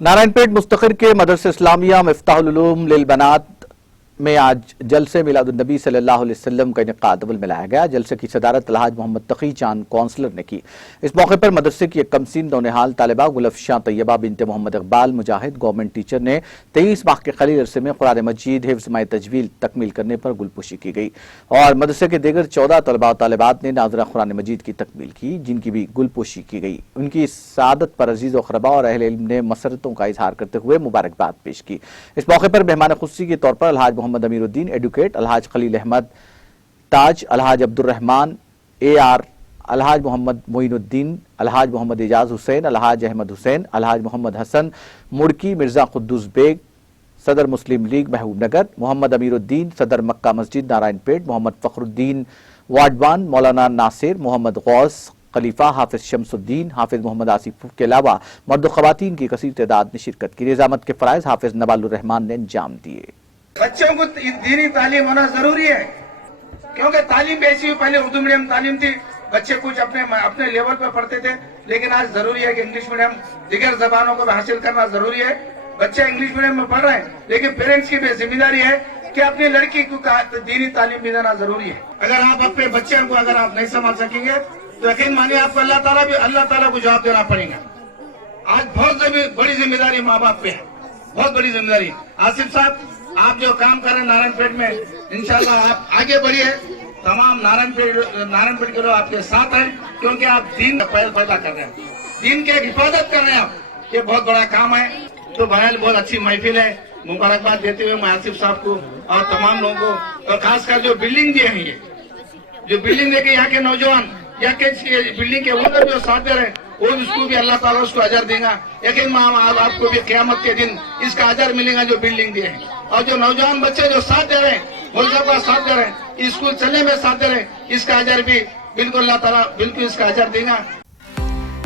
نارائن پیٹ مستقر کے مدرسہ اسلامیہ مفتاح العلوم للبنات میں آج جلسے میلاد النبی صلی اللہ علیہ وسلم کا انعقاد عمل میں لایا گیا۔ جلسے کی صدارت الحاج محمد تقی چاند کونسلر نے کی۔ اس موقع پر مدرسے کی ایک کمسین نونہال طالبہ گلفشاں طیبہ بنت محمد اقبال مجاہد گورنمنٹ ٹیچر نے 23 ماہ کے قلیل عرصے میں قرآن مجید حفظ مائے تجوید تکمیل کرنے پر گلپوشی کی گئی اور مدرسے کے دیگر 14 طلبہ و طالبات نے ناظرہ قرآن مجید کی تکمیل کی، جن کی بھی گلپوشی کی گئی۔ ان کی سعادت پر عزیز و اقرباء اور اہل علم نے مسرتوں کا اظہار کرتے ہوئے مبارکباد پیش کی۔ اس موقع پر مہمان خصوصی کے طور پر الحاج محمد امیر الدین ایڈوکیٹ، الحاج خلیل احمد تاج، الحاج عبد الرحمن AR، الحاج محمد معین الدین، الحاج محمد اعجاز حسین، الحاج احمد حسین، الحاج محمد حسن مڑکی، مرزا قدوس بیگ، صدر مسلم لیگ محبوب نگر، محمد امیر الدین صدر مکہ مسجد نارائن پیٹ، محمد فخر الدین وارڈبان، مولانا ناصر، محمد غوث خلیفہ، حافظ شمس الدین، حافظ محمد آصف کے علاوہ مرد و خواتین کی کثیر تعداد نے شرکت کی۔ نظامت کے فرائض حافظ نوال الرحمان نے انجام دیے۔ بچوں کو دینی تعلیم ہونا ضروری ہے، کیونکہ تعلیم بھی ایسی پہلے اردو میڈیم تعلیم تھی، بچے کچھ اپنے لیول پہ پڑھتے تھے، لیکن آج ضروری ہے کہ انگلش میڈیم دیگر زبانوں کو بھی حاصل کرنا ضروری ہے۔ بچے انگلش میڈیم میں پڑھ رہے ہیں، لیکن پیرنٹس کی بھی ذمہ داری ہے کہ اپنی لڑکی کو دینی تعلیم بھی دینا ضروری ہے۔ اگر آپ اپنے بچے کو اگر آپ نہیں سنبھال سکیں گے تو یقین مانیے آپ کو اللہ تعالیٰ کو جواب دینا پڑے گا۔ آج بہت بڑی ذمہ داری ماں باپ پہ ہے، بہت بڑی ذمہ داری۔ آصف صاحب، آپ جو کام کر رہے ہیں نارائن پیٹ میں، انشاءاللہ آپ آگے بڑھیے، تمام نارائن پیٹ کے لوگ آپ کے ساتھ ہیں، کیونکہ آپ دین کا پہل پیدا کر رہے ہیں، دین کی حفاظت کر رہے ہیں آپ، یہ بہت بڑا کام ہے۔ تو بہرحال بہت اچھی محفل ہے، مبارکباد دیتے ہوئے میں آصف صاحب کو اور تمام لوگوں کو، اور خاص کر جو بلڈنگ دیے ہیں، یہ جو بلڈنگ دے کے یہاں کے نوجوان یا کہ بلڈنگ کے اوپر جو ساتھ دے رہے ہیں، وہ اس کو بھی اللہ تعالیٰ اس کو اجر دے گا۔ یقین آپ کو بھی قیامت کے دن اس کا اجر ملے گا جو بلڈنگ دیے ہیں، اور جو نوجوان بچے جو ساتھ دے رہے ہیں، ملزم کا ساتھ دے رہے ہیں، اسکول چلنے میں ساتھ دے رہے ہیں، اس کا اجر بھی بالکل اللہ تعالیٰ بالکل اس کا اجر دے گا۔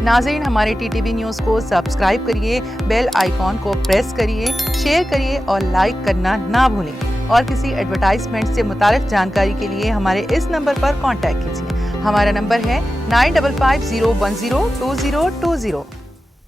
ناظرین، ہمارے TTV نیوز کو سبسکرائب کریے، بیل آئیکن کو پریس کریے، شیئر کریے اور لائک کرنا نہ بھولیں، اور کسی ایڈورٹائزمنٹ سے متعلق جانکاری کے لیے ہمارے اس نمبر پر کانٹیکٹ کیجیے۔ ہمارا نمبر ہے 9550102020۔